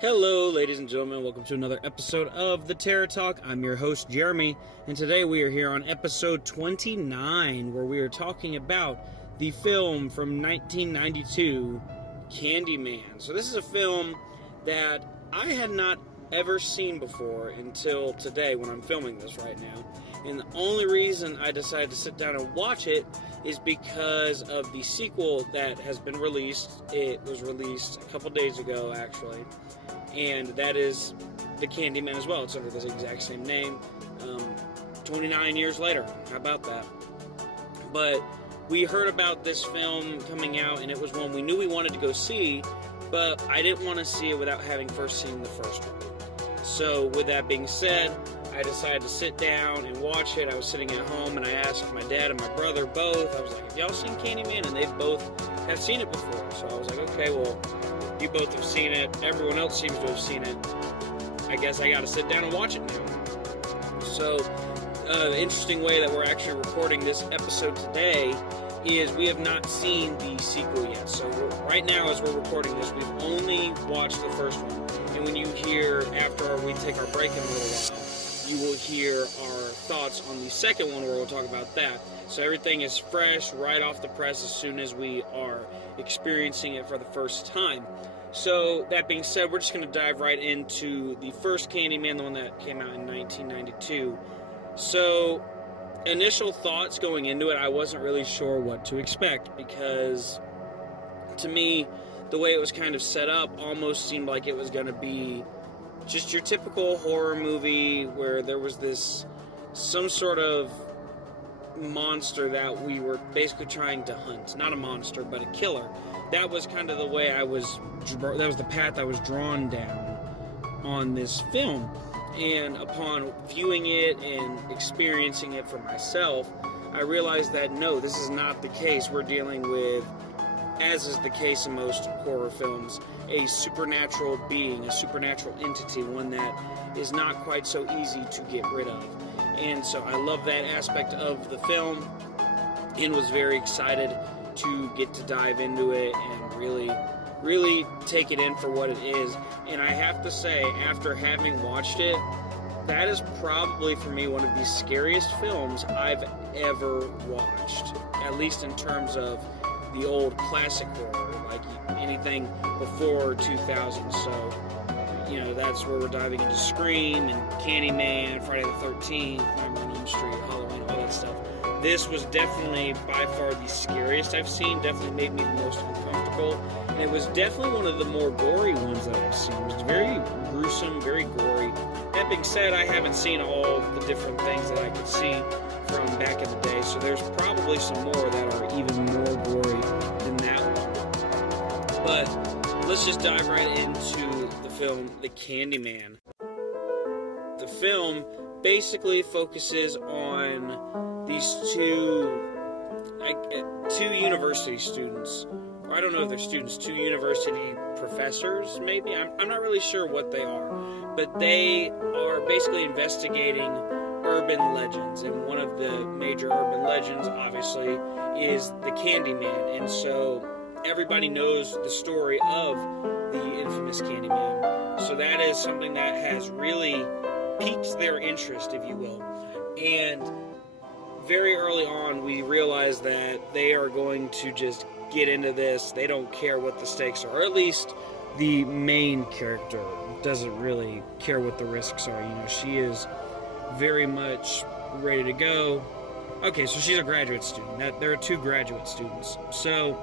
Hello, ladies and gentlemen. Welcome to another episode of The Terror Talk. I'm your host, Jeremy, and today we are here on episode 29, where we are talking about the film from 1992, Candyman. So this is a film that I had not ever seen before until today when I'm filming this right now. And the only reason I decided to sit down and watch it is because of the sequel that has been released. It was released a couple days ago, actually. And that is the Candyman as well. It's under the exact same name. 29 years later. How about that? But we heard about this film coming out, and it was one we knew we wanted to go see, but I didn't want to see it without having first seen the first one. So with that being said, I decided to sit down and watch it. I was sitting at home, and I asked my dad and my brother both. I was like, have y'all seen Candyman? And they both have seen it before. So I was like, okay, well, you both have seen it. Everyone else seems to have seen it. I guess I got to sit down and watch it now. So, interesting way that we're actually recording this episode today is we have not seen the sequel yet. So right now, as we're recording this, we've only watched the first one. And when you hear, after we take our break in a little while, you will hear our thoughts on the second one, where we'll talk about that. So everything is fresh, right off the press, as soon as we are experiencing it for the first time. So that being said, we're just going to dive right into the first Candyman, the one that came out in 1992. So initial thoughts going into it, I wasn't really sure what to expect, because to me, the way it was kind of set up almost seemed like it was going to be just your typical horror movie where there was some sort of monster that we were basically trying to hunt. Not a monster, but a killer. That was kind of the way that was the path I was drawn down on this film. And upon viewing it and experiencing it for myself, I realized that no, this is not the case. We're dealing with, as is the case in most horror films, a supernatural being, a supernatural entity, one that is not quite so easy to get rid of. And so I love that aspect of the film and was very excited to get to dive into it and really take it in for what it is. And I have to say, after having watched it, that is probably for me one of the scariest films I've ever watched, at least in terms of the old classic horror, like anything before 2000. So, you know, that's where we're diving into Scream and Candyman, Friday the 13th, Nightmare on Elm Street, Halloween, all that stuff. This was definitely by far the scariest I've seen, definitely made me the most uncomfortable, and it was definitely one of the more gory ones that I've seen. It was very gruesome, very gory. That being said, I haven't seen all the different things that I could see from back in the day, so there's probably some more that are even more gory than that one. But let's just dive right into the film, The Candyman. The film basically focuses on these two university students. Or I don't know if they're students, two university professors, maybe? I'm not really sure what they are. But they are basically investigating urban legends, and one of the major urban legends, obviously, is the Candyman. And so everybody knows the story of the infamous Candyman. So that is something that has really piqued their interest, if you will. And very early on, we realized that they are going to just get into this. They don't care what the stakes are, or at least the main character doesn't really care what the risks are. You know, she is very much ready to go. Okay, so she's a graduate student. There are two graduate students. So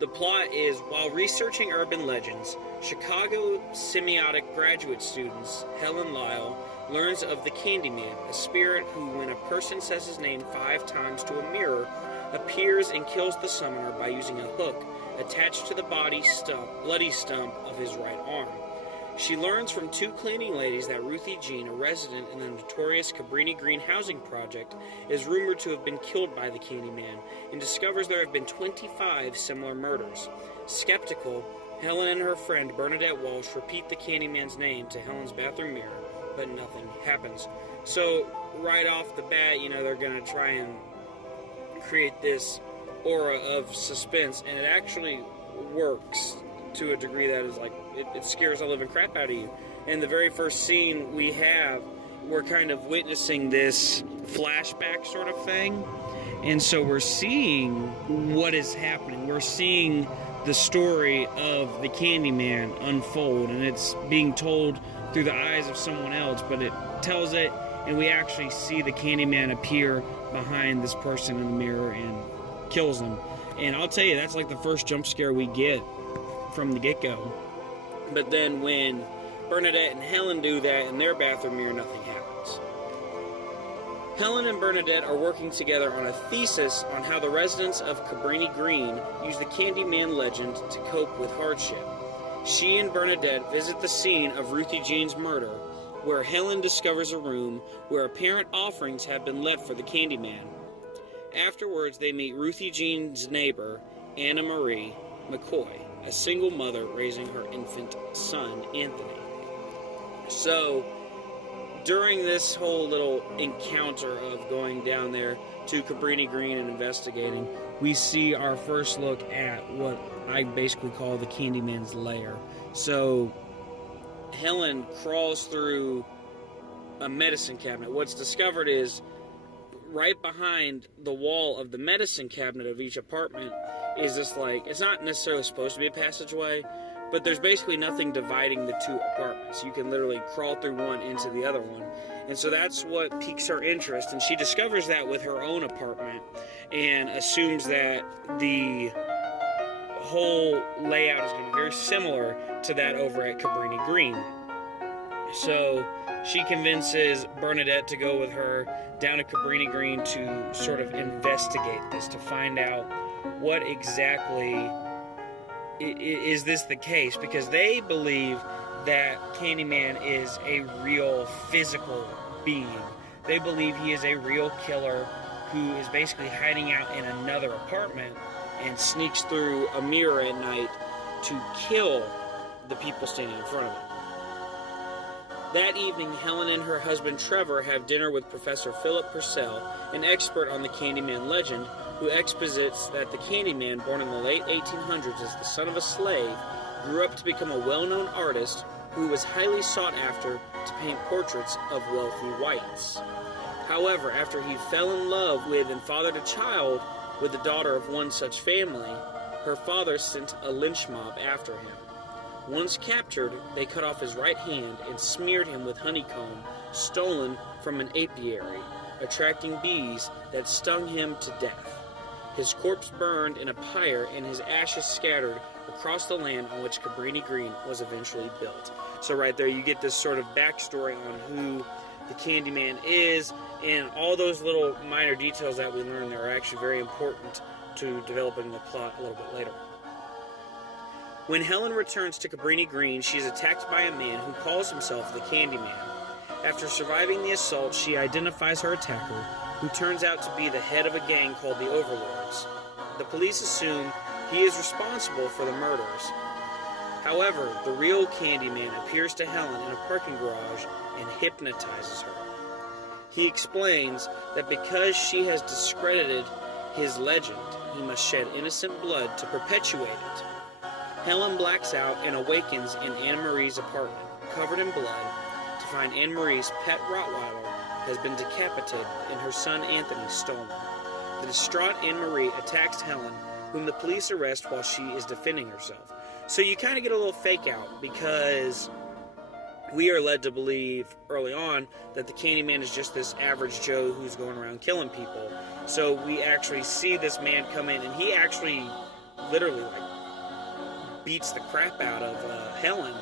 the plot is, while researching urban legends, Chicago semiotic graduate students Helen Lyle learns of the Candyman, a spirit who, when a person says his name 5 times to a mirror, appears and kills the summoner by using a hook attached to the bloody stump of his right arm. She learns from 2 cleaning ladies that Ruthie Jean, a resident in the notorious Cabrini Green housing project, is rumored to have been killed by the Candyman, and discovers there have been 25 similar murders. Skeptical, Helen and her friend Bernadette Walsh repeat the Candyman's name to Helen's bathroom mirror, but nothing happens. So, right off the bat, you know, they're going to try and create this aura of suspense, and it actually works to a degree that is like, it scares the living crap out of you. And the very first scene we have, we're kind of witnessing this flashback sort of thing. And so we're seeing what is happening. We're seeing the story of the Candyman unfold, and it's being told through the eyes of someone else, but it tells it, and we actually see the Candyman appear behind this person in the mirror and kills them. And I'll tell you, that's like the first jump scare we get from the get-go. But then when Bernadette and Helen do that in their bathroom mirror, nothing happens. Helen and Bernadette are working together on a thesis on how the residents of Cabrini Green use the Candyman legend to cope with hardship. She and Bernadette visit the scene of Ruthie Jean's murder, where Helen discovers a room where apparent offerings have been left for the Candyman. Afterwards, they meet Ruthie Jean's neighbor, Anne-Marie McCoy, a single mother raising her infant son, Anthony. So, during this whole little encounter of going down there to Cabrini Green and investigating, we see our first look at what I basically call the Candyman's lair. So, Helen crawls through a medicine cabinet. What's discovered is right behind the wall of the medicine cabinet of each apartment is this, like, it's not necessarily supposed to be a passageway, but there's basically nothing dividing the two apartments. You can literally crawl through one into the other one. And so that's what piques her interest. And she discovers that with her own apartment and assumes that the whole layout is going to be very similar to that over at Cabrini Green. So she convinces Bernadette to go with her down to Cabrini Green to sort of investigate this, to find out what exactly is this the case, because they believe that Candyman is a real physical being. They believe he is a real killer who is basically hiding out in another apartment and sneaks through a mirror at night to kill the people standing in front of him. That evening, Helen and her husband Trevor have dinner with Professor Philip Purcell, an expert on the Candyman legend, who exposits that the Candyman, born in the late 1800s as the son of a slave, grew up to become a well-known artist who was highly sought after to paint portraits of wealthy whites. However, after he fell in love with and fathered a child with the daughter of one such family, her father sent a lynch mob after him. Once captured, they cut off his right hand and smeared him with honeycomb stolen from an apiary, attracting bees that stung him to death. His corpse burned in a pyre and his ashes scattered across the land on which Cabrini Green was eventually built. So right there you get this sort of backstory on who the Candyman is, and all those little minor details that we learn there are actually very important to developing the plot a little bit later. When Helen returns to Cabrini Green, she is attacked by a man who calls himself the Candyman. After surviving the assault, she identifies her attacker, who turns out to be the head of a gang called the Overlords. The police assume he is responsible for the murders. However, the real Candyman appears to Helen in a parking garage and hypnotizes her. He explains that because she has discredited his legend, he must shed innocent blood to perpetuate it. Helen blacks out and awakens in Anne-Marie's apartment, covered in blood, to find Anne-Marie's pet Rottweiler has been decapitated and her son Anthony stolen. The distraught Anne-Marie attacks Helen, whom the police arrest while she is defending herself. So you kind of get a little fake out, because we are led to believe early on that the Candyman is just this average Joe who's going around killing people. So we actually see this man come in, and he actually literally beats the crap out of Helen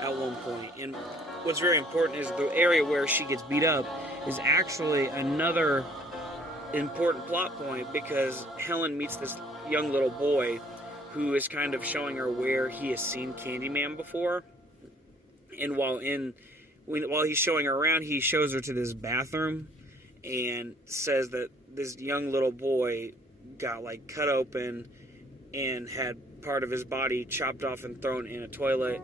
at one point. And what's very important is the area where she gets beat up is actually another important plot point, because Helen meets this young little boy who is kind of showing her where he has seen Candyman before. And while he's showing her around, he shows her to this bathroom and says that this young little boy got cut open and had part of his body chopped off and thrown in a toilet.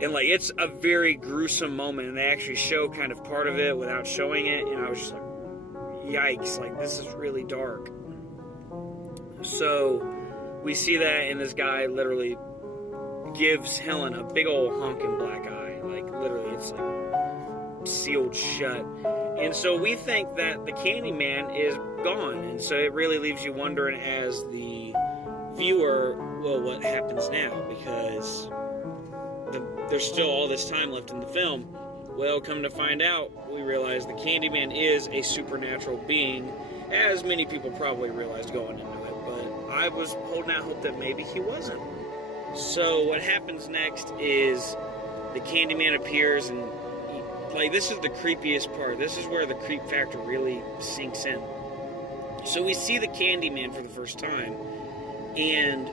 And it's a very gruesome moment, and they actually show kind of part of it without showing it, and I was just yikes, this is really dark. So we see that, and this guy literally gives Helen a big old honking black eye. Like, literally, it's like sealed shut. And so we think that the Candyman is gone. And so it really leaves you wondering as the viewer, well, what happens now? Because there's still all this time left in the film. Well, come to find out, we realize the Candyman is a supernatural being, as many people probably realized going into it, but I was holding out hope that maybe he wasn't. So what happens next is the Candyman appears, and this is the creepiest part. This is where the creep factor really sinks in. So we see the Candyman for the first time, and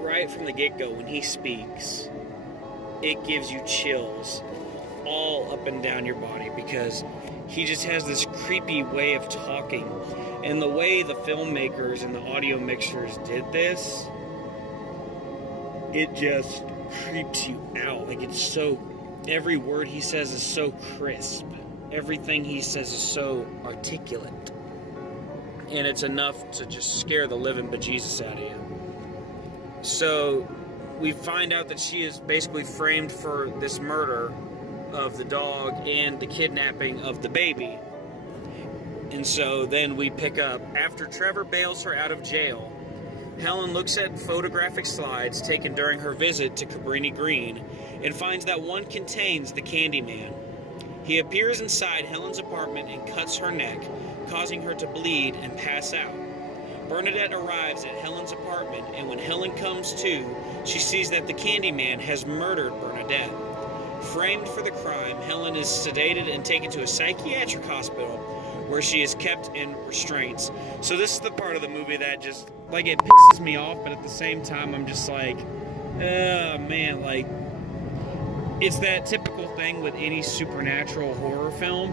right from the get-go, when he speaks, it gives you chills all up and down your body, because he just has this creepy way of talking. And the way the filmmakers and the audio mixers did this, it just creeps you out. Like, it's so, every word he says is so crisp. Everything he says is so articulate. And it's enough to just scare the living bejesus out of you. So we find out that she is basically framed for this murder of the dog and the kidnapping of the baby. And so then we pick up, after Trevor bails her out of jail, Helen looks at photographic slides taken during her visit to Cabrini Green and finds that one contains the Candyman. He appears inside Helen's apartment and cuts her neck, causing her to bleed and pass out. Bernadette arrives at Helen's apartment, and when Helen comes to, she sees that the Candyman has murdered Bernadette. Framed for the crime, Helen is sedated and taken to a psychiatric hospital where she is kept in restraints. So this is the part of the movie that just, it pisses me off, but at the same time, I'm just like, man, it's that typical thing with any supernatural horror film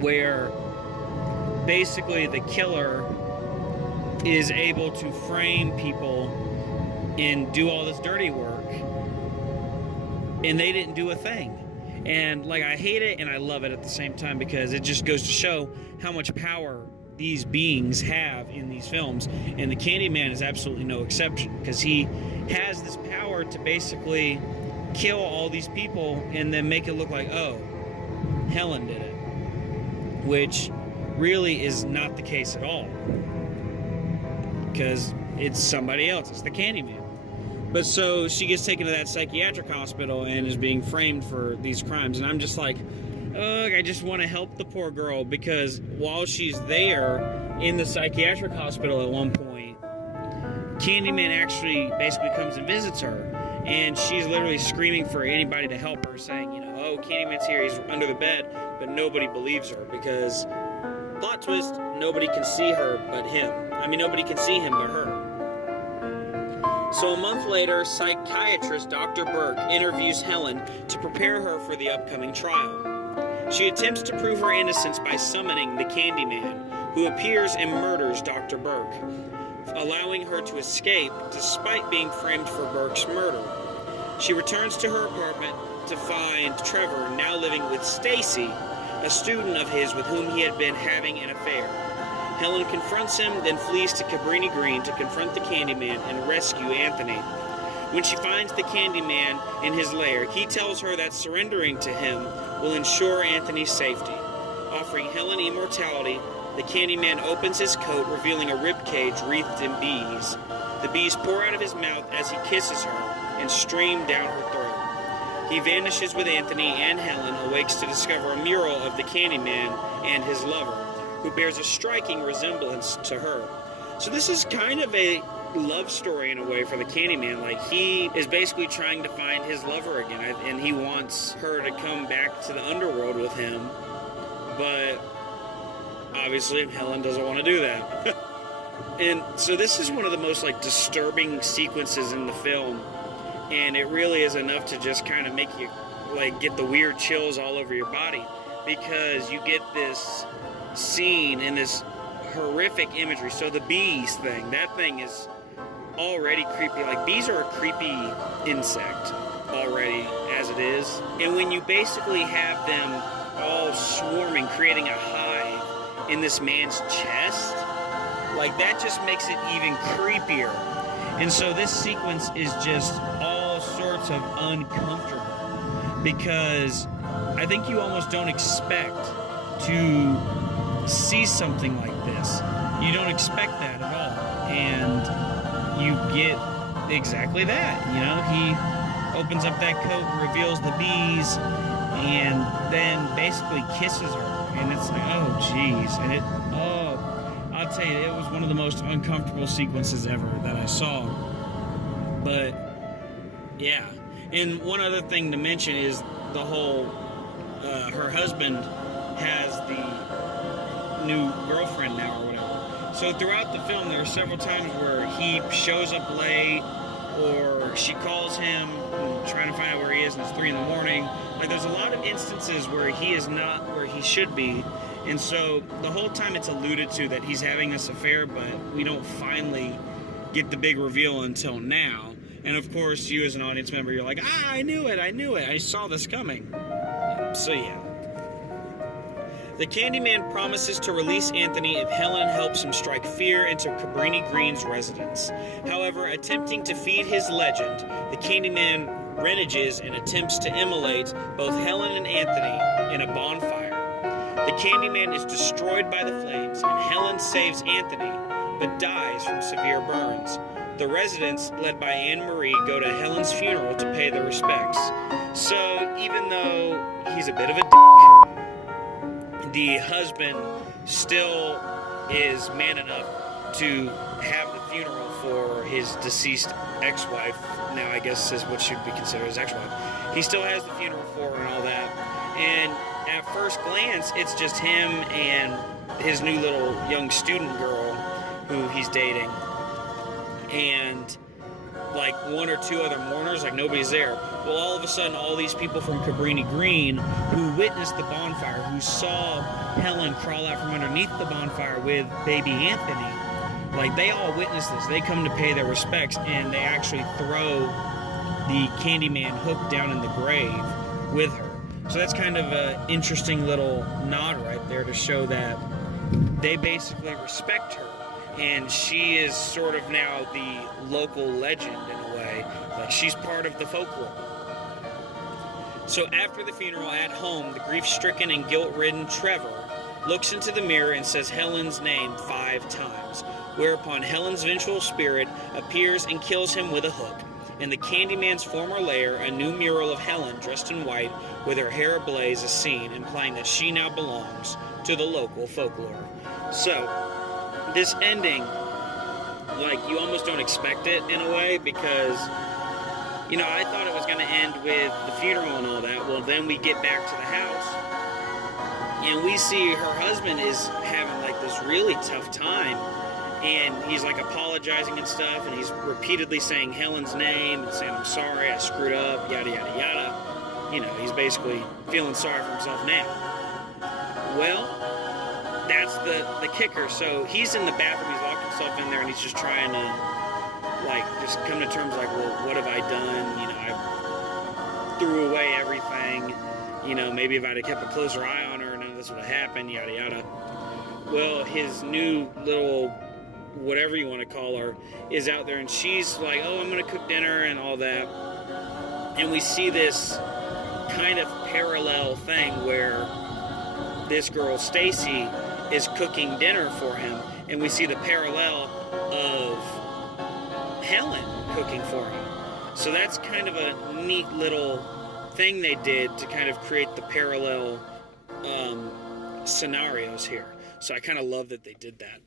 where basically the killer is able to frame people and do all this dirty work, and they didn't do a thing. And I hate it and I love it at the same time, because it just goes to show how much power these beings have in these films. And the Candyman is absolutely no exception, because he has this power to basically kill all these people and then make it look like, oh, Helen did it, which really is not the case at all, because it's somebody else. It's the Candyman. But so she gets taken to that psychiatric hospital and is being framed for these crimes. And I'm just like, ugh, I just want to help the poor girl, because while she's there in the psychiatric hospital at one point, Candyman actually basically comes and visits her. And she's literally screaming for anybody to help her, saying, oh, Candyman's here, he's under the bed. But nobody believes her, because, plot twist, nobody can see her but him. Nobody can see him but her. So a month later, psychiatrist Dr. Burke interviews Helen to prepare her for the upcoming trial. She attempts to prove her innocence by summoning the Candyman, who appears and murders Dr. Burke, allowing her to escape despite being framed for Burke's murder. She returns to her apartment to find Trevor now living with Stacy, a student of his with whom he had been having an affair. Helen confronts him, then flees to Cabrini Green to confront the Candyman and rescue Anthony. When she finds the Candyman in his lair, he tells her that surrendering to him will ensure Anthony's safety. Offering Helen immortality, the Candyman opens his coat, revealing a ribcage wreathed in bees. The bees pour out of his mouth as he kisses her and stream down her throat. He vanishes with Anthony, and Helen awakes to discover a mural of the Candyman and his lover, who bears a striking resemblance to her. So this is kind of a love story in a way for the Candyman. He is basically trying to find his lover again, and he wants her to come back to the underworld with him, but obviously Helen doesn't want to do that. And so this is one of the most disturbing sequences in the film, and it really is enough to just kind of make you get the weird chills all over your body, because you get this scene and this horrific imagery. So the bees thing, that thing is already creepy. Bees are a creepy insect already as it is, and when you basically have them all swarming, creating a hive in this man's chest, that just makes it even creepier. And so this sequence is just all sorts of uncomfortable, because I think you almost don't expect to see something like this. You don't expect that at all, and you get exactly that. He opens up that coat, reveals the bees, and then basically kisses her, and it's like, oh geez, and I'll tell you, it was one of the most uncomfortable sequences ever that I saw. But yeah, and one other thing to mention is the whole her husband has the new girlfriend now or whatever. So throughout the film, there are several times where he shows up late, or she calls him trying to find out where he is, and it's 3 a.m. Like, there's a lot of instances where he is not where he should be, and so the whole time it's alluded to that he's having this affair, but we don't finally get the big reveal until now. And of course, you as an audience member, you're like, I knew it, I saw this coming. So yeah. The Candyman promises to release Anthony if Helen helps him strike fear into Cabrini Green's residence. However, attempting to feed his legend, the Candyman reneges and attempts to immolate both Helen and Anthony in a bonfire. The Candyman is destroyed by the flames, and Helen saves Anthony, but dies from severe burns. The residents, led by Anne-Marie, go to Helen's funeral to pay their respects. So, even though he's a bit of a dick, the husband still is man enough to have the funeral for his deceased ex-wife. Now, I guess is what should be considered his ex-wife. He still has the funeral for her and all that. And at first glance, it's just him and his new little young student girl who he's dating. And like 1 or 2 other mourners, like nobody's there. Well, all of a sudden, all these people from Cabrini Green who witnessed the bonfire, who saw Helen crawl out from underneath the bonfire with baby Anthony, like they all witnessed this. They come to pay their respects, and they actually throw the Candyman hook down in the grave with her. So that's kind of an interesting little nod right there to show that they basically respect her. And she is sort of now the local legend in a way. Like, she's part of the folklore. So after the funeral at home, the grief-stricken and guilt-ridden Trevor looks into the mirror and says Helen's name 5 times, whereupon Helen's vengeful spirit appears and kills him with a hook. In the Candyman's former lair, a new mural of Helen dressed in white with her hair ablaze is seen, implying that she now belongs to the local folklore. So, this ending, like, you almost don't expect it in a way, because, I thought it was going to end with the funeral and all that. Well, then we get back to the house, and we see her husband is having, like, this really tough time, and he's, like, apologizing and stuff, and he's repeatedly saying Helen's name and saying, I'm sorry, I screwed up, yada, yada, yada. He's basically feeling sorry for himself now. Well, that's the kicker. So he's in the bathroom, he's locked himself in there, and he's just trying to, just come to terms, well, what have I done? I threw away everything. Maybe if I'd have kept a closer eye on her, none of this would have happened, yada, yada. Well, his new little, whatever you want to call her, is out there, and she's like, oh, I'm going to cook dinner and all that. And we see this kind of parallel thing where this girl, Stacy, is cooking dinner for him, and we see the parallel of Helen cooking for him. So that's kind of a neat little thing they did to kind of create the parallel scenarios here. So I kind of love that they did that.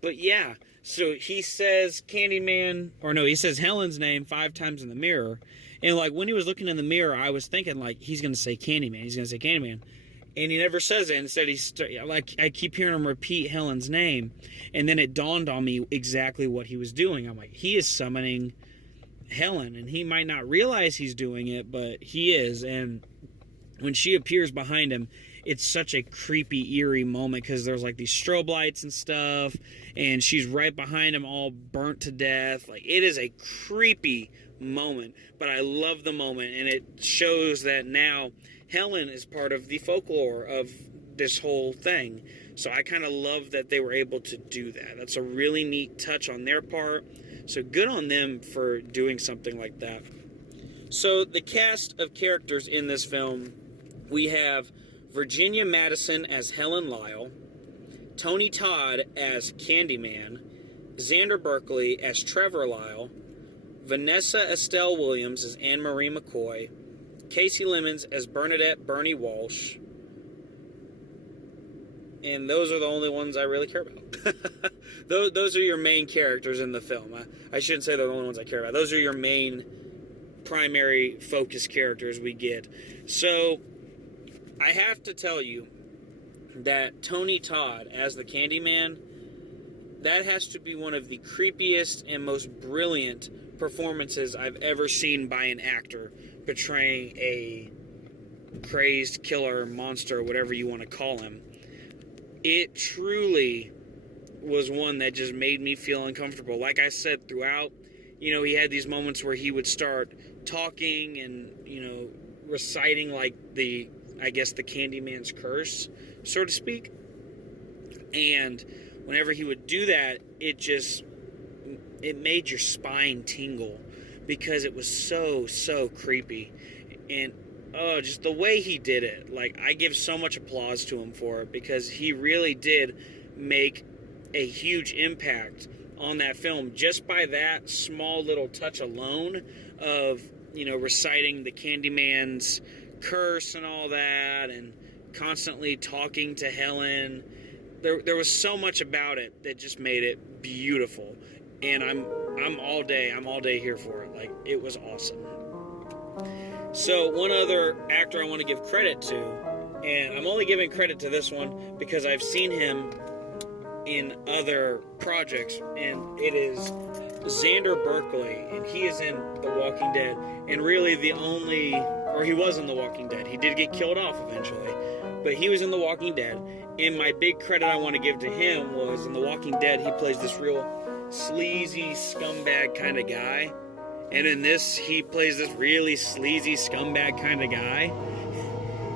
But yeah, so he says he says Helen's name 5 times in the mirror. And when he was looking in the mirror, I was thinking he's going to say Candyman. And he never says it. Instead, I keep hearing him repeat Helen's name. And then it dawned on me exactly what he was doing. I'm like, he is summoning Helen. And he might not realize he's doing it, but he is. And when she appears behind him, it's such a creepy, eerie moment, because there's these strobe lights and stuff. And she's right behind him, all burnt to death. It is a creepy moment. But I love the moment. And it shows that now Helen is part of the folklore of this whole thing. So I kind of love that they were able to do that. That's a really neat touch on their part. So good on them for doing something like that. So the cast of characters in this film, we have Virginia Madsen as Helen Lyle, Tony Todd as Candyman, Xander Berkeley as Trevor Lyle, Vanessa Estelle Williams as Anne-Marie McCoy, Casey Lemons as Bernadette Bernie Walsh, and those are the only ones I really care about. Those are your main characters in the film. I shouldn't say they're the only ones I care about. Those are your main primary focus characters we get. So I have to tell you that Tony Todd as the Candyman, that has to be one of the creepiest and most brilliant performances I've ever seen by an actor portraying a crazed killer, monster, whatever you want to call him. It truly was one that just made me feel uncomfortable. Like I said, throughout, he had these moments where he would start talking and, reciting like the Candyman's curse, so to speak. And whenever he would do that, it made your spine tingle because it was so creepy. And just the way he did it, like, I give so much applause to him for it, because he really did make a huge impact on that film just by that small little touch alone of, reciting the Candyman's curse and all that, and constantly talking to Helen. There was so much about it that just made it beautiful, and I'm all day here for it. Like, it was awesome. So one other actor I want to give credit to, and I'm only giving credit to this one because I've seen him in other projects, and it is Xander Berkeley, and he is in The Walking Dead, and really he was in The Walking Dead. He did get killed off eventually, but he was in The Walking Dead, and my big credit I want to give to him was in The Walking Dead, he plays this real sleazy scumbag kind of guy. And in this, he plays this really sleazy scumbag kind of guy.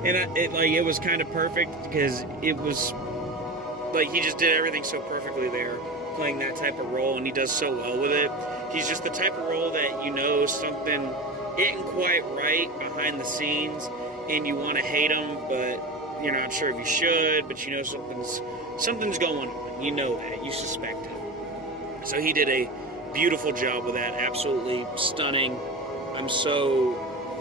And it was kind of perfect because it was like he just did everything so perfectly there, playing that type of role, and he does so well with it. He's just the type of role that something isn't quite right behind the scenes, and you want to hate him, but you're not sure if you should, but something's going on. You know that. You suspect it. So he did a beautiful job with that. Absolutely stunning. I'm so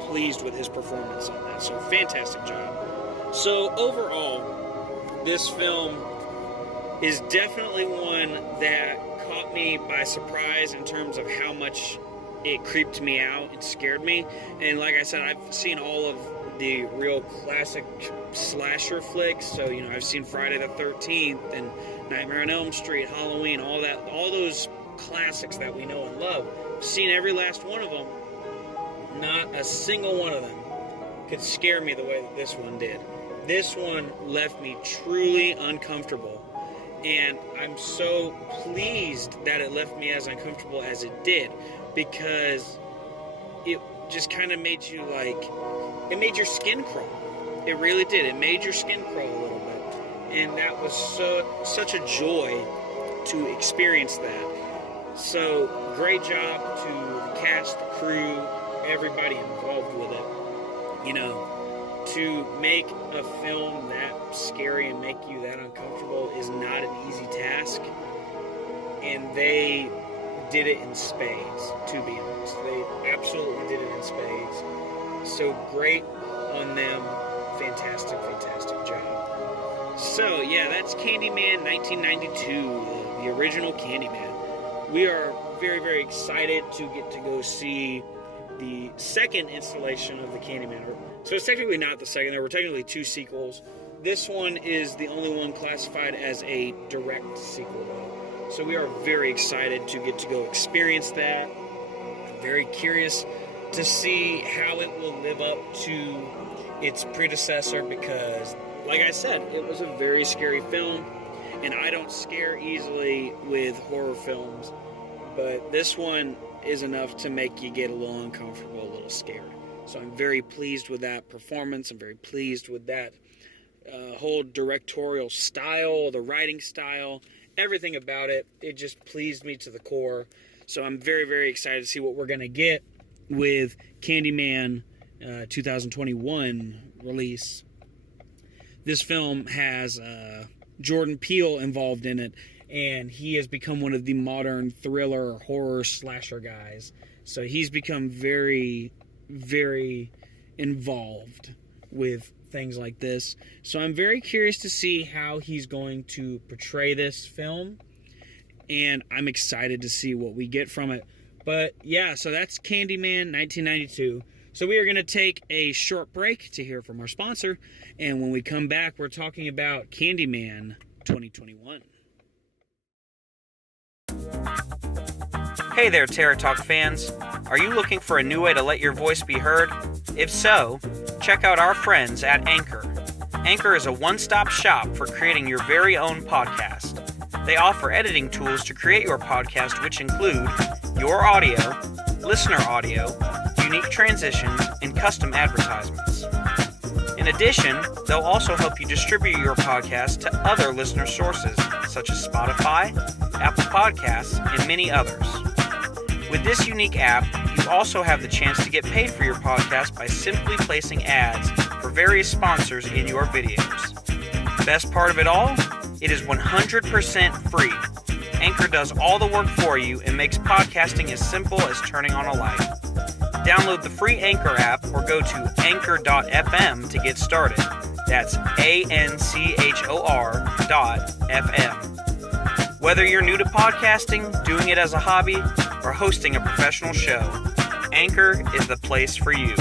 pleased with his performance on that. So fantastic job. So overall, this film is definitely one that caught me by surprise in terms of how much it creeped me out and scared me. And like I said, I've seen all of the real classic slasher flicks. So, I've seen Friday the 13th and Nightmare on Elm Street, Halloween, all those classics that we know and love. I've seen every last one of them. Not a single one of them could scare me the way that this one did. This one left me truly uncomfortable, and I'm so pleased that it left me as uncomfortable as it did, because it just kind of made you it made your skin crawl. It really did. It made your skin crawl a little bit, and that was such a joy to experience that. So, great job to the cast, the crew, everybody involved with it. To make a film that scary and make you that uncomfortable is not an easy task. And they did it in spades, to be honest. They absolutely did it in spades. So, great on them. Fantastic job. So, yeah, that's Candyman 1992, the original Candyman. We are very, very excited to get to go see the second installation of the Candyman. So it's technically not the second. There were technically two sequels. This one is the only one classified as a direct sequel, though. So we are very excited to get to go experience that. I'm very curious to see how it will live up to its predecessor, because, like I said, it was a very scary film. And I don't scare easily with horror films, but this one is enough to make you get a little uncomfortable, a little scared. So I'm very pleased with that performance. I'm very pleased with that whole directorial style, the writing style, everything about it. It just pleased me to the core. So I'm very, very excited to see what we're going to get with Candyman 2021 release. This film has Jordan Peele involved in it, and he has become one of the modern thriller horror slasher guys. So he's become very, very involved with things like this. So I'm very curious to see how he's going to portray this film, and I'm excited to see what we get from it. But yeah, so that's Candyman 1992. So we are going to take a short break to hear from our sponsor, and when we come back, we're talking about Candyman 2021. Hey there, Terror Talk fans. Are you looking for a new way to let your voice be heard? If so, check out our friends at Anchor. Anchor is a one-stop shop for creating your very own podcast. They offer editing tools to create your podcast, which include your audio, listener audio, unique transitions, and custom advertisements. In addition, they'll also help you distribute your podcast to other listener sources, such as Spotify, Apple Podcasts, and many others. With this unique app, you also have the chance to get paid for your podcast by simply placing ads for various sponsors in your videos. Best part of it all? It is 100% free. Anchor does all the work for you and makes podcasting as simple as turning on a light. Download the free Anchor app or go to anchor.fm to get started. That's ANCHOR.FM. Whether you're new to podcasting, doing it as a hobby, or hosting a professional show, Anchor is the place for you.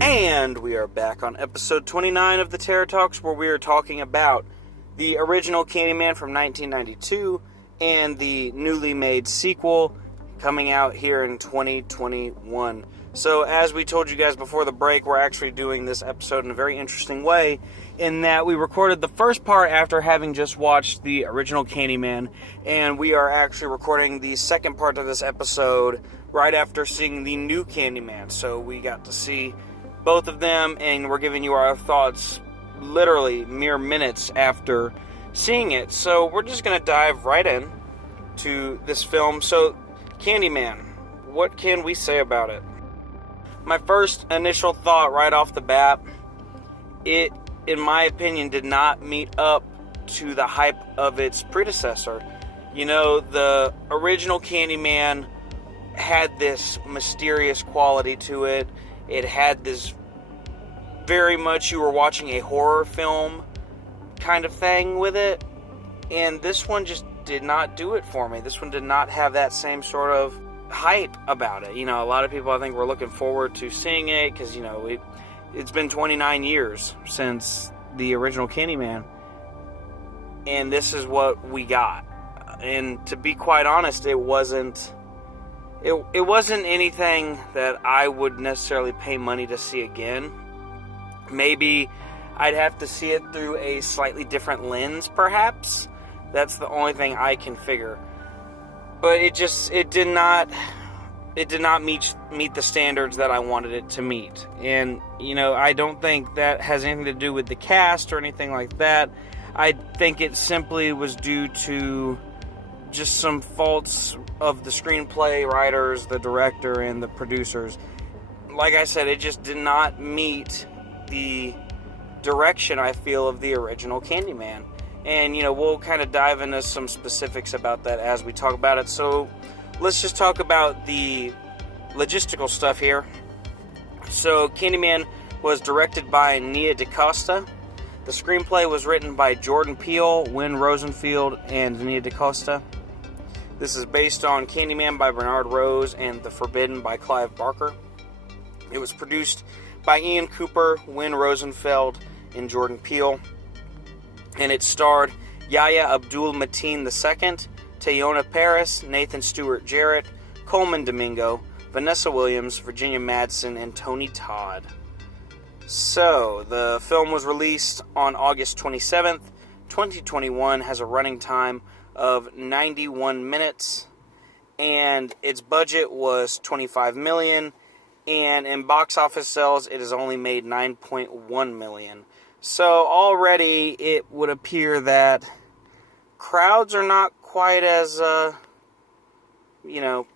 And we are back on episode 29 of the Terror Talks, where we are talking about the original Candyman from 1992 and the newly made sequel coming out here in 2021. So as we told you guys before the break, we're actually doing this episode in a very interesting way, in that we recorded the first part after having just watched the original Candyman, and we are actually recording the second part of this episode right after seeing the new Candyman. So we got to see both of them, and we're giving you our thoughts literally mere minutes after seeing it. So we're just going to dive right in to this film. So Candyman, what can we say about it? My first initial thought right off the bat, it, in my opinion, did not meet up to the hype of its predecessor. You know, the original Candyman had this mysterious quality to it. It had this very much you were watching a horror film kind of thing with it. And this one just did not do it for me. This one did not have that same sort of hype about it. You know, a lot of people, I think, were looking forward to seeing it because, you know, it's been 29 years since the original Candyman. And this is what we got. And to be quite honest, it wasn't anything that I would necessarily pay money to see again. Maybe I'd have to see it through a slightly different lens, perhaps. That's the only thing I can figure. But it did not meet the standards that I wanted it to meet. And, you know, I don't think that has anything to do with the cast or anything like that. I think it simply was due to just some faults of the screenplay writers, the director, and the producers. Like I said, it just did not meet the direction, I feel, of the original Candyman. And, you know, we'll kind of dive into some specifics about that as we talk about it. So let's just talk about the logistical stuff here. So Candyman was directed by Nia DeCosta. The screenplay was written by Jordan Peele, Win Rosenfield, and Nia DeCosta. This is based on Candyman by Bernard Rose and The Forbidden by Clive Barker. It was produced by Ian Cooper, Win Rosenfeld, and Jordan Peele. And it starred Yahya Abdul-Mateen II, Teyona Paris, Nathan Stewart Jarrett, Coleman Domingo, Vanessa Williams, Virginia Madsen, and Tony Todd. So, the film was released on August 27th, 2021, has a running time of 91 minutes, and its budget was $25 million, and in box office sales, it has only made $9.1 million. So already it would appear that crowds are not quite as,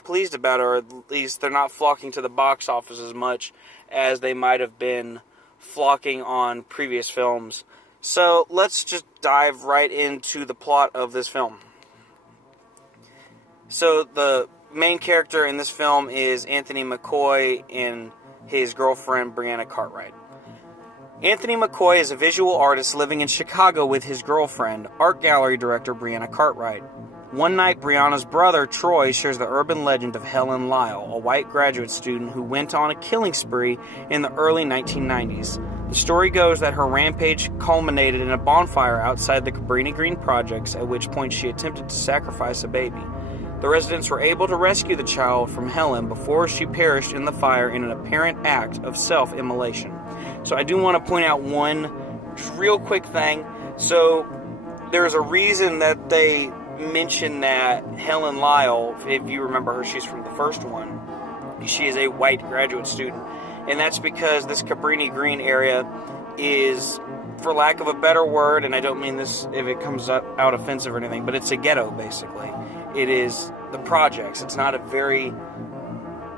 pleased about it, or at least they're not flocking to the box office as much as they might have been flocking on previous films. So let's just dive right into the plot of this film. So the main character in this film is Anthony McCoy and his girlfriend Brianna Cartwright. Anthony McCoy is a visual artist living in Chicago with his girlfriend, art gallery director Brianna Cartwright. One night, Brianna's brother, Troy, shares the urban legend of Helen Lyle, a white graduate student who went on a killing spree in the early 1990s. The story goes that her rampage culminated in a bonfire outside the Cabrini Green projects, at which point she attempted to sacrifice a baby. The residents were able to rescue the child from Helen before she perished in the fire in an apparent act of self-immolation. So I do want to point out one real quick thing. So there's a reason that they mention that Helen Lyle, if you remember her, she's from the first one. She is a white graduate student. And that's because this Cabrini Green area is, for lack of a better word, and I don't mean this if it comes out offensive or anything, but it's a ghetto, basically. It is the projects. It's not a very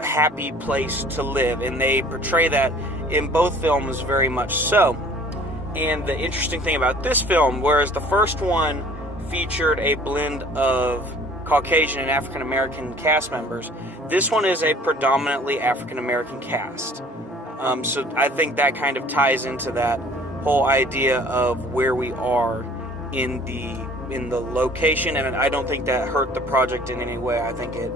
happy place to live, and they portray that in both films very much so. And the interesting thing about this film, whereas the first one featured a blend of Caucasian and African American cast members, this one is a predominantly African American cast. So I think that kind of ties into that whole idea of where we are in the location, and I don't think that hurt the project in any way. I think it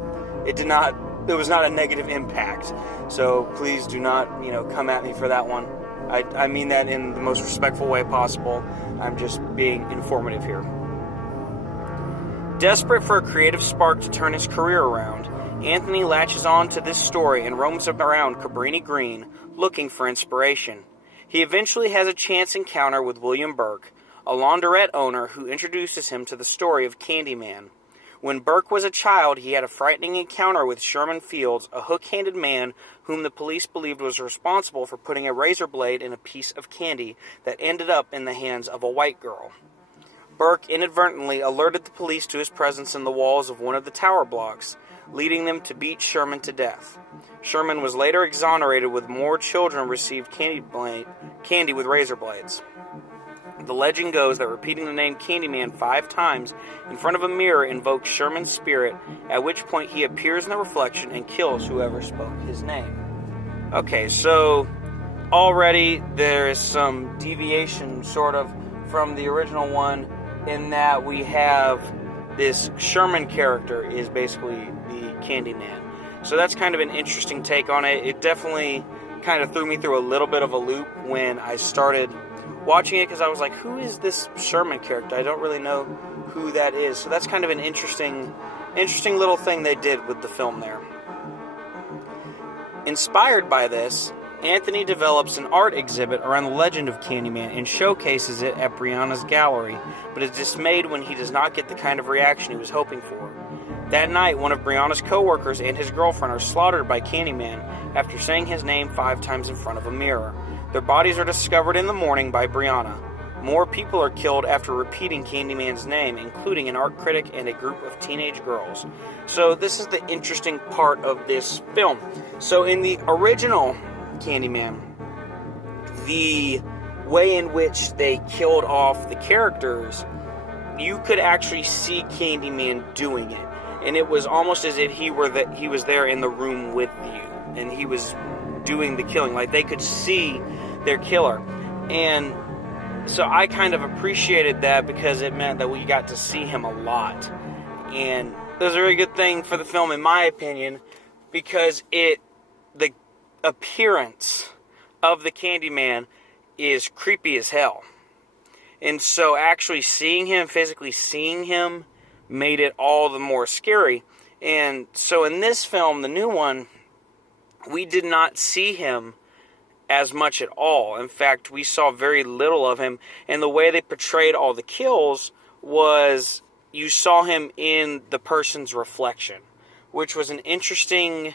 was not a negative impact. So please do not, come at me for that one. I mean that in the most respectful way possible. I'm just being informative here. Desperate for a creative spark to turn his career around, Anthony latches on to this story and roams around Cabrini Green looking for inspiration. He eventually has a chance encounter with William Burke, a laundrette owner who introduces him to the story of Candyman. When Burke was a child, he had a frightening encounter with Sherman Fields, a hook-handed man whom the police believed was responsible for putting a razor blade in a piece of candy that ended up in the hands of a white girl. Burke inadvertently alerted the police to his presence in the walls of one of the tower blocks, leading them to beat Sherman to death. Sherman was later exonerated with more children received candy with razor blades. The legend goes that repeating the name Candyman 5 times in front of a mirror invokes Sherman's spirit, at which point he appears in the reflection and kills whoever spoke his name. Okay, so already there is some deviation sort of from the original one, in that we have this Sherman character is basically the Candyman. So that's kind of an interesting take on it. It definitely kind of threw me through a little bit of a loop when I started watching it, because I was like, who is this Sherman character? I don't really know who that is. So that's kind of an interesting little thing they did with the film there. Inspired by this, Anthony develops an art exhibit around the legend of Candyman and showcases it at Brianna's gallery, but is dismayed when he does not get the kind of reaction he was hoping for. That night, one of Brianna's co-workers and his girlfriend are slaughtered by Candyman after saying his name 5 times in front of a mirror. Their bodies are discovered in the morning by Brianna. More people are killed after repeating Candyman's name, including an art critic and a group of teenage girls. So this is the interesting part of this film. So in the original Candyman, the way in which they killed off the characters, you could actually see Candyman doing it, and it was almost as if he was there in the room with you, and he was doing the killing. Like, they could see their killer, and so I kind of appreciated that, because it meant that we got to see him a lot, and it was a really good thing for the film, in my opinion, because the appearance of the Candyman is creepy as hell. And so actually physically seeing him, made it all the more scary. And so in this film, the new one, we did not see him as much at all. In fact, we saw very little of him. And the way they portrayed all the kills was you saw him in the person's reflection. which was an interesting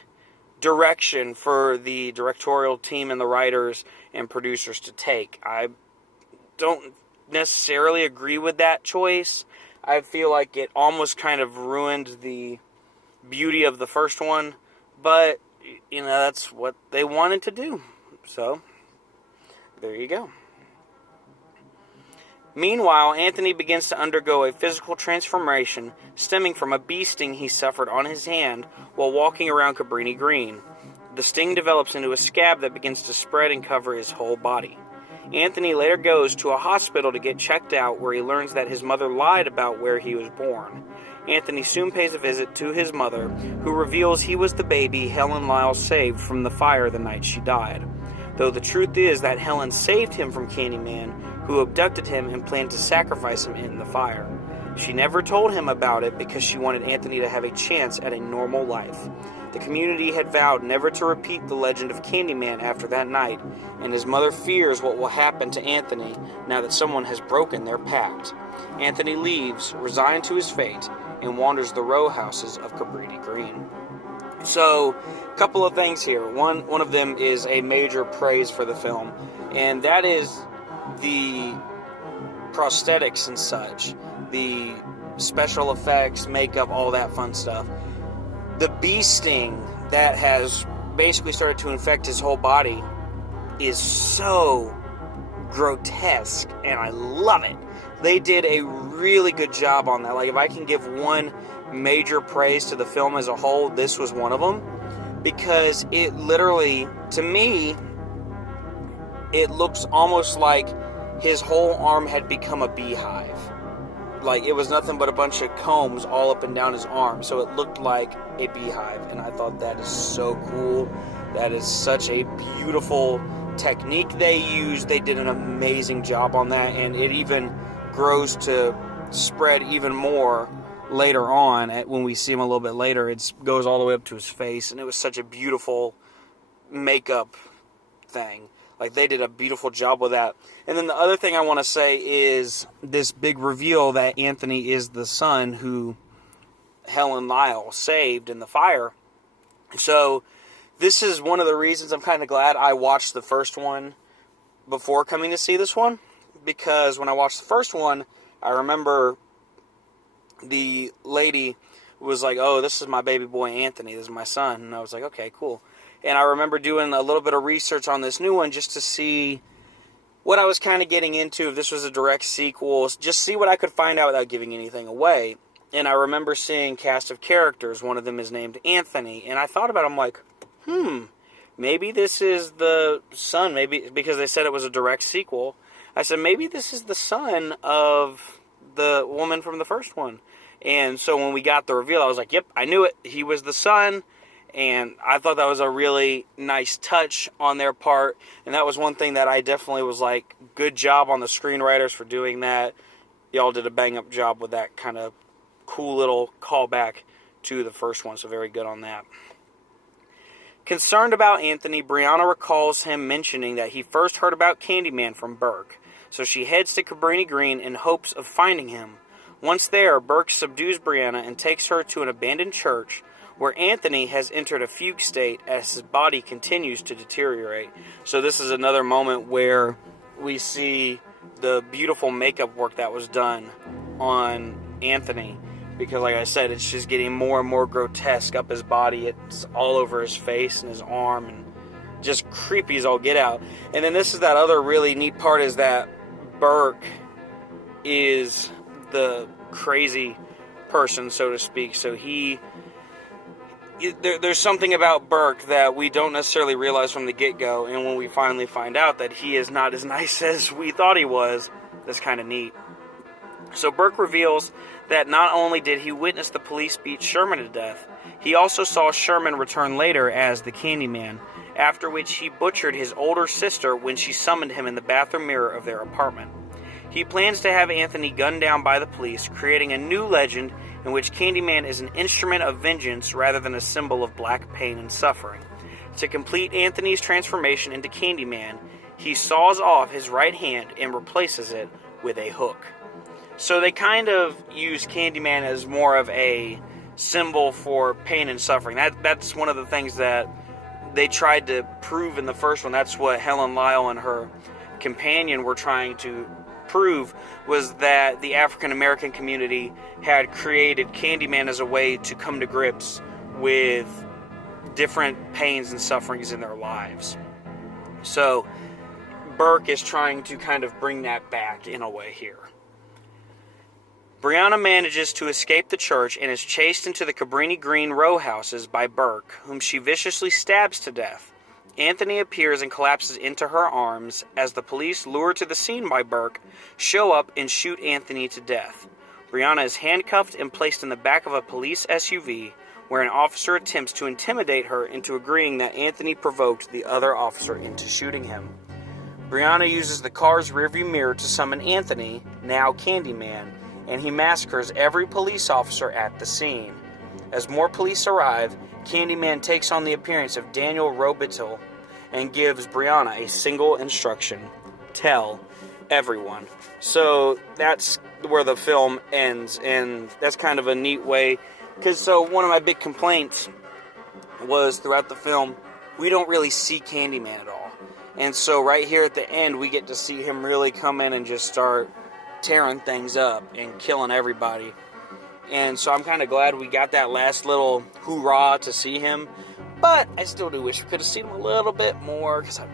direction for the directorial team and the writers and producers to take. I don't necessarily agree with that choice. I feel like it almost kind of ruined the beauty of the first one, but that's what they wanted to do. So there you go. Meanwhile, Anthony begins to undergo a physical transformation stemming from a bee sting he suffered on his hand while walking around Cabrini Green. The sting develops into a scab that begins to spread and cover his whole body. Anthony later goes to a hospital to get checked out, where he learns that his mother lied about where he was born. Anthony soon pays a visit to his mother, who reveals he was the baby Helen Lyle saved from the fire the night she died. Though the truth is that Helen saved him from Candyman, who abducted him and planned to sacrifice him in the fire. She never told him about it because she wanted Anthony to have a chance at a normal life. The community had vowed never to repeat the legend of Candyman after that night, and his mother fears what will happen to Anthony now that someone has broken their pact. Anthony leaves, resigned to his fate, and wanders the row houses of Cabrini Green. So, a couple of things here. One of them is a major praise for the film, and that is the prosthetics and such, the special effects, makeup, all that fun stuff. The bee sting that has basically started to infect his whole body is so grotesque, and I love it. They did a really good job on that. Like, if I can give one major praise to the film as a whole, this was one of them, because it literally, to me, it looks almost like his whole arm had become a beehive. Like, it was nothing but a bunch of combs all up and down his arm, so it looked like a beehive, and I thought that is so cool. That is such a beautiful technique they used. They did an amazing job on that, and it even grows to spread even more later on. When we see him a little bit later, it goes all the way up to his face, and it was such a beautiful makeup thing. Like, they did a beautiful job with that. And then the other thing I want to say is this big reveal that Anthony is the son who Helen Lyle saved in the fire. So this is one of the reasons I'm kind of glad I watched the first one before coming to see this one. Because when I watched the first one, I remember the lady was like, "Oh, this is my baby boy Anthony. This is my son." And I was like, "Okay, cool." And I remember doing a little bit of research on this new one just to see what I was kind of getting into, if this was a direct sequel, just see what I could find out without giving anything away. And I remember seeing cast of characters. One of them is named Anthony. And I thought about it, I'm like, maybe this is the son, maybe, because they said it was a direct sequel. I said, maybe this is the son of the woman from the first one. And so when we got the reveal, I was like, yep, I knew it. He was the son. And I thought that was a really nice touch on their part. And that was one thing that I definitely was like, good job on the screenwriters for doing that. Y'all did a bang-up job with that kind of cool little callback to the first one. So very good on that. Concerned about Anthony, Brianna recalls him mentioning that he first heard about Candyman from Burke. So she heads to Cabrini Green in hopes of finding him. Once there, Burke subdues Brianna and takes her to an abandoned church, where Anthony has entered a fugue state as his body continues to deteriorate. So this is another moment where we see the beautiful makeup work that was done on Anthony. Because like I said, it's just getting more and more grotesque up his body. It's all over his face and his arm, and just creepy as all get out. And then this is that other really neat part, is that Burke is the crazy person, so to speak. So there's something about Burke that we don't necessarily realize from the get-go, and when we finally find out that he is not as nice as we thought he was, that's kind of neat. So Burke reveals that not only did he witness the police beat Sherman to death, he also saw Sherman return later as the Candyman, after which he butchered his older sister when she summoned him in the bathroom mirror of their apartment. He plans to have Anthony gunned down by the police, creating a new legend in which Candyman is an instrument of vengeance rather than a symbol of black pain and suffering. To complete Anthony's transformation into Candyman, he saws off his right hand and replaces it with a hook. So they kind of use Candyman as more of a symbol for pain and suffering. That's one of the things that they tried to prove in the first one. That's what Helen Lyle and her companion were trying to prove, was that the African American community had created Candyman as a way to come to grips with different pains and sufferings in their lives. So Burke is trying to kind of bring that back in a way here. Brianna manages to escape the church and is chased into the Cabrini Green row houses by Burke, whom she viciously stabs to death. Anthony appears and collapses into her arms as the police, lured to the scene by Burke, show up and shoot Anthony to death. Brianna is handcuffed and placed in the back of a police SUV, where an officer attempts to intimidate her into agreeing that Anthony provoked the other officer into shooting him. Brianna uses the car's rearview mirror to summon Anthony, now Candyman, and he massacres every police officer at the scene. As more police arrive, Candyman takes on the appearance of Daniel Robitel and gives Brianna a single instruction: tell everyone. So that's where the film ends, and that's kind of a neat way, because one of my big complaints was throughout the film, we don't really see Candyman at all. And so right here at the end, we get to see him really come in and just start tearing things up and killing everybody. And so I'm kind of glad we got that last little hoorah to see him. But I still do wish we could have seen him a little bit more, because I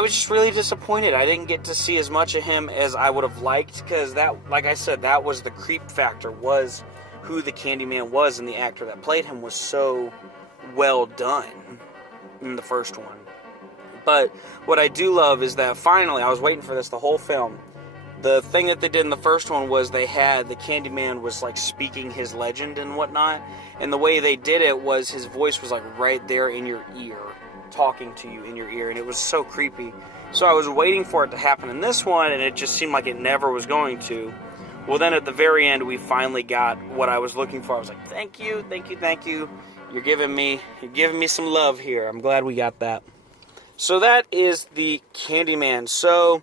was just really disappointed. I didn't get to see as much of him as I would have liked, because that, like I said, that was the creep factor, was who the Candyman was, and the actor that played him was so well done in the first one. But what I do love is that finally, I was waiting for this the whole film. The thing that they did in the first one was they had the Candyman was like speaking his legend and whatnot, and the way they did it was his voice was like right there in your ear, talking to you in your ear, and it was so creepy. So I was waiting for it to happen in this one, and it just seemed like it never was going to. Well, then at the very end, we finally got what I was looking for. I was like, thank you, thank you, thank you. You're giving me some love here. I'm glad we got that. So that is the Candyman. So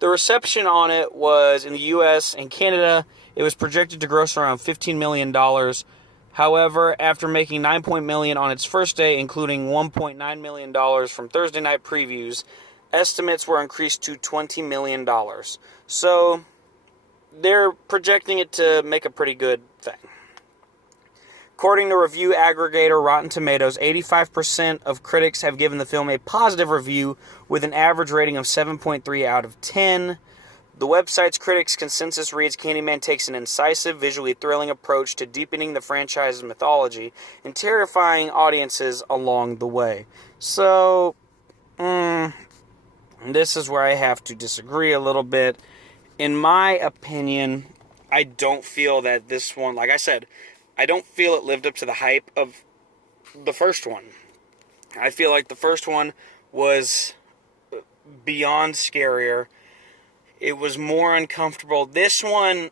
the reception on it was, in the U.S. and Canada, it was projected to gross around $15 million. However, after making $9 million on its first day, including $1.9 million from Thursday night previews, estimates were increased to $20 million. So they're projecting it to make a pretty good thing. According to review aggregator Rotten Tomatoes, 85% of critics have given the film a positive review with an average rating of 7.3 out of 10. The website's critics' consensus reads, Candyman takes an incisive, visually thrilling approach to deepening the franchise's mythology and terrifying audiences along the way. So, this is where I have to disagree a little bit. In my opinion, I don't feel that this one, like I said, I don't feel it lived up to the hype of the first one. I feel like the first one was beyond scarier. It was more uncomfortable. This one,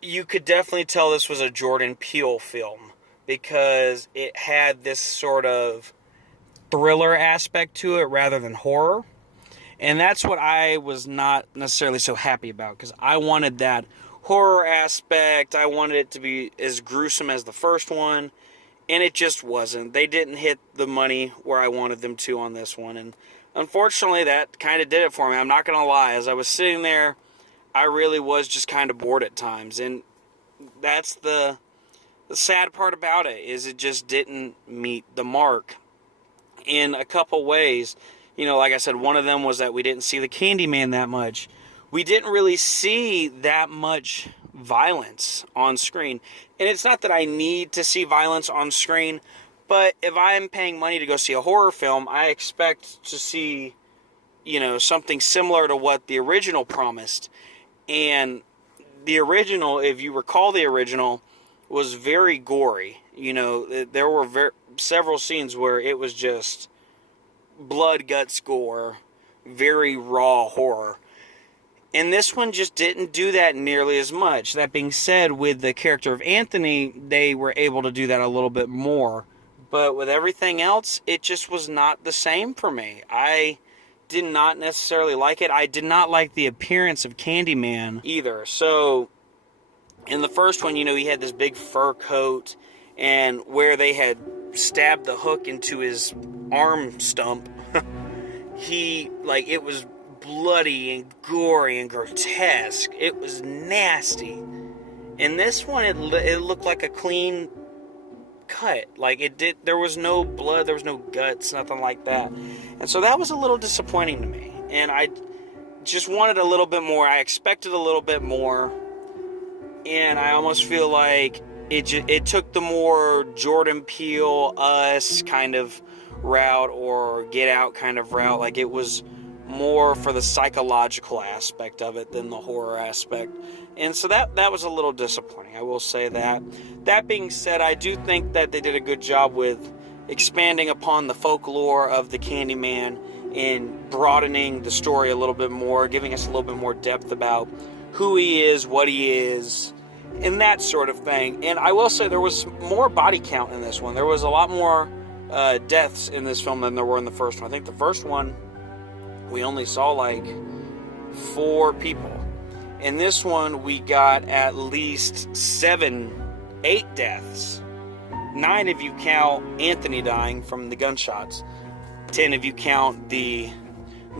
you could definitely tell this was a Jordan Peele film, because it had this sort of thriller aspect to it rather than horror. And that's what I was not necessarily so happy about, because I wanted that horror aspect. I wanted it to be as gruesome as the first one, and it just wasn't. They didn't hit the money where I wanted them to on this one, and unfortunately that kind of did it for me. I'm not going to lie. As I was sitting there, I really was just kind of bored at times, and that's the sad part about it, is it just didn't meet the mark in a couple ways. You know, like I said, one of them was that we didn't see the Candyman that much. We didn't really see that much violence on screen. And it's not that I need to see violence on screen, but if I'm paying money to go see a horror film, I expect to see, something similar to what the original promised. And the original, if you recall the original, was very gory. There were several scenes where it was just blood, guts, gore, very raw horror. And this one just didn't do that nearly as much. That being said, with the character of Anthony, they were able to do that a little bit more. But with everything else, it just was not the same for me. I did not necessarily like it. I did not like the appearance of Candyman either. So In the first one, he had this big fur coat, and where they had stabbed the hook into his arm stump, it was bloody and gory and grotesque. It was nasty. In this one, it looked like a clean cut. There was no blood, there was no guts, nothing like that. And so that was a little disappointing to me. And I just wanted a little bit more. I expected a little bit more. And I almost feel like it took the more Jordan Peele, Us kind of route, or Get Out kind of route. Like, it was more for the psychological aspect of it than the horror aspect. And so that was a little disappointing, I will say that. That being said, I do think that they did a good job with expanding upon the folklore of the Candyman and broadening the story a little bit more, giving us a little bit more depth about who he is, what he is, and that sort of thing. And I will say there was more body count in this one. There was a lot more deaths in this film than there were in the first one. I think the first one, we only saw 4 people. In this one, we got at least 8 deaths. 9 if you count Anthony dying from the gunshots. 10 if you count the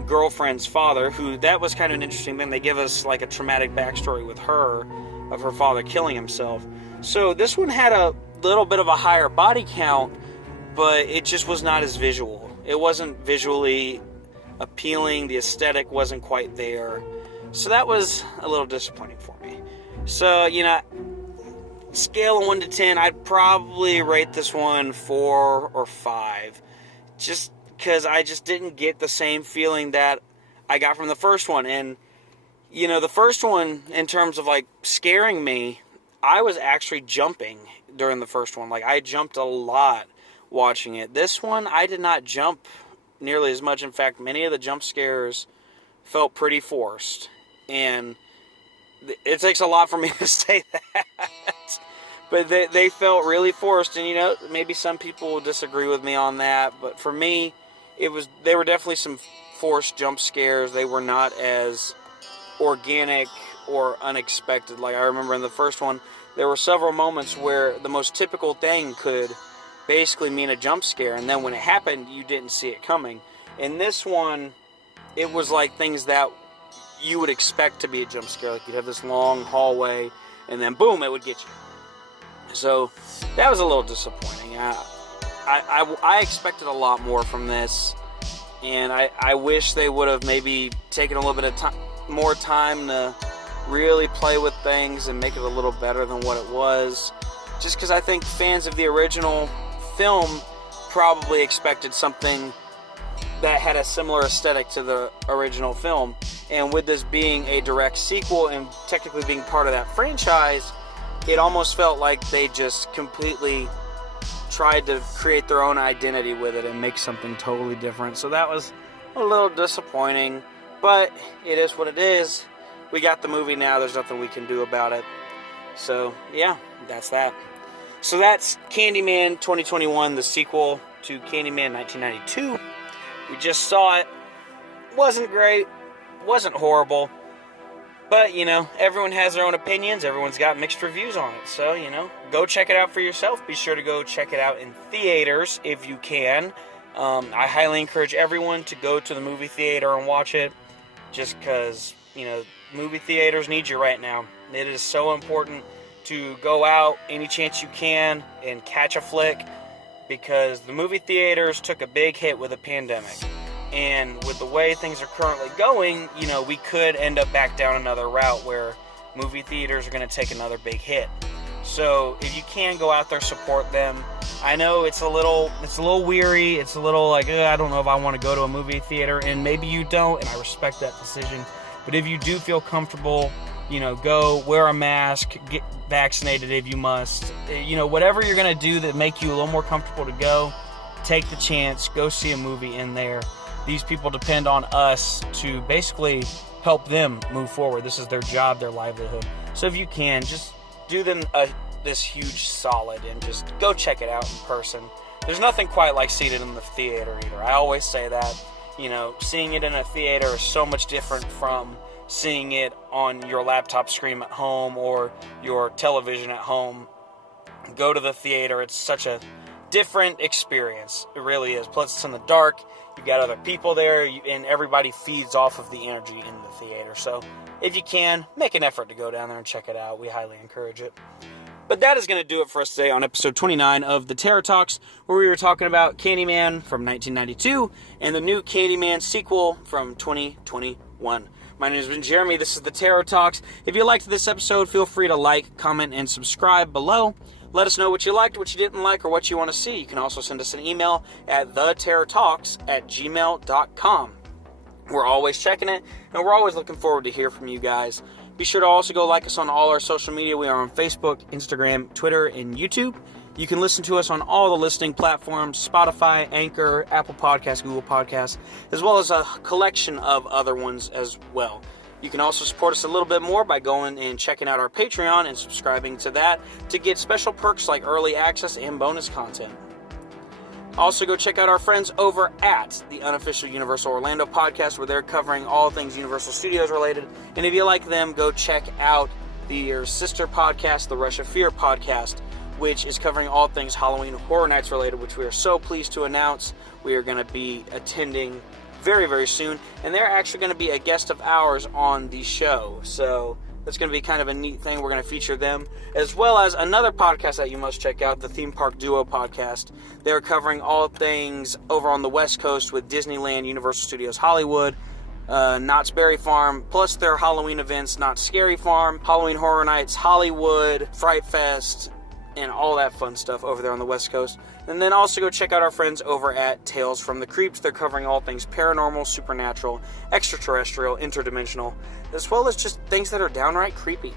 girlfriend's father, who, that was kind of an interesting thing. They give us a traumatic backstory with her, of her father killing himself. So this one had a little bit of a higher body count, but it just was not as visual. It wasn't visually appealing. The aesthetic wasn't quite there. So that was a little disappointing for me. So, scale of 1 to 10, I'd probably rate this one 4 or 5. Just because I just didn't get the same feeling that I got from the first one. And, the first one, in terms of, scaring me, I was actually jumping during the first one. I jumped a lot watching it. This one, I did not jump nearly as much. In fact, many of the jump scares felt pretty forced. And it takes a lot for me to say that. But they felt really forced. And, maybe some people will disagree with me on that. But for me, they were definitely some forced jump scares. They were not as organic or unexpected. I remember in the first one, there were several moments where the most typical thing could basically mean a jump scare, and then when it happened, you didn't see it coming. In this one, it was things that you would expect to be a jump scare. You'd have this long hallway, and then boom, it would get you. So that was a little disappointing. I expected a lot more from this, and I wish they would have maybe taken a little bit of more time to really play with things and make it a little better than what it was. Just because I think fans of the original film probably expected something that had a similar aesthetic to the original film. And with this being a direct sequel and technically being part of that franchise, it almost felt like they just completely tried to create their own identity with it and make something totally different. So that was a little disappointing, but it is what it is. We got the movie now. There's nothing we can do about it. So, yeah, that's that. So that's Candyman 2021, the sequel to Candyman 1992. We just saw it. Wasn't great. Wasn't horrible. But, everyone has their own opinions. Everyone's got mixed reviews on it. So, go check it out for yourself. Be sure to go check it out in theaters if you can. I highly encourage everyone to go to the movie theater and watch it. Just because, movie theaters need you right now. It is so important to go out any chance you can and catch a flick, because the movie theaters took a big hit with the pandemic. And with the way things are currently going, we could end up back down another route where movie theaters are going to take another big hit. So if you can go out there, support them. I know it's a little weary. It's a little I don't know if I want to go to a movie theater, and maybe you don't, and I respect that decision. But if you do feel comfortable, go wear a mask, get vaccinated if you must. Whatever you're going to do that make you a little more comfortable to go, take the chance, go see a movie in there. These people depend on us to basically help them move forward. This is their job, their livelihood. So if you can, just do them this huge solid and just go check it out in person. There's nothing quite like seeing it in the theater either. I always say that. Seeing it in a theater is so much different from seeing it on your laptop screen at home or your television at home. Go to the theater. It's such a different experience. It really is. Plus, it's in the dark. You've got other people there, and everybody feeds off of the energy in the theater. So, if you can, make an effort to go down there and check it out. We highly encourage it. But that is going to do it for us today on episode 29 of the Terror Talks, where we were talking about Candyman from 1992 and the new Candyman sequel from 2021. My name has been Jeremy. This is the Terror Talks. If you liked this episode, feel free to like, comment, and subscribe below. Let us know what you liked, what you didn't like, or what you want to see. You can also send us an email at theterrortalks@gmail.com. We're always checking it, and we're always looking forward to hear from you guys. Be sure to also go like us on all our social media. We are on Facebook, Instagram, Twitter, and YouTube. You can listen to us on all the listening platforms: Spotify, Anchor, Apple Podcasts, Google Podcasts, as well as a collection of other ones as well. You can also support us a little bit more by going and checking out our Patreon and subscribing to that to get special perks like early access and bonus content. Also, go check out our friends over at the Unofficial Universal Orlando podcast, where they're covering all things Universal Studios related. And if you like them, go check out their sister podcast, the Rush of Fear podcast, which is covering all things Halloween Horror Nights related, which we are so pleased to announce we are going to be attending very, very soon. And they're actually going to be a guest of ours on the show. So that's going to be kind of a neat thing. We're going to feature them, as well as another podcast that you must check out, the Theme Park Duo podcast. They're covering all things over on the West Coast with Disneyland, Universal Studios Hollywood, Knott's Berry Farm, plus their Halloween events, Knott's Scary Farm, Halloween Horror Nights, Hollywood, Fright Fest, and all that fun stuff over there on the West Coast. And then also go check out our friends over at Tales from the Creeps. They're covering all things paranormal, supernatural, extraterrestrial, interdimensional, as well as just things that are downright creepy.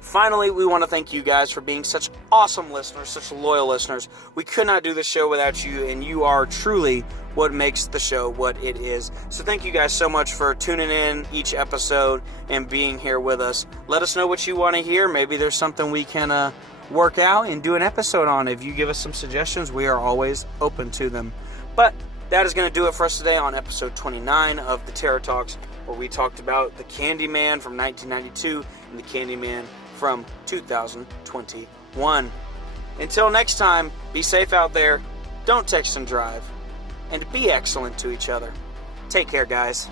Finally, we want to thank you guys for being such awesome listeners, such loyal listeners. We could not do this show without you, and you are truly what makes the show what it is. So thank you guys so much for tuning in each episode and being here with us. Let us know what you want to hear. Maybe there's something we can work out and do an episode on. If you give us some suggestions, we are always open to them. But that is going to do it for us today on episode 29 of the Terror Talks, where we talked about the Candyman from 1992 and the Candyman from 2021. Until next time, be safe out there, don't text and drive, and be excellent to each other. Take care, guys.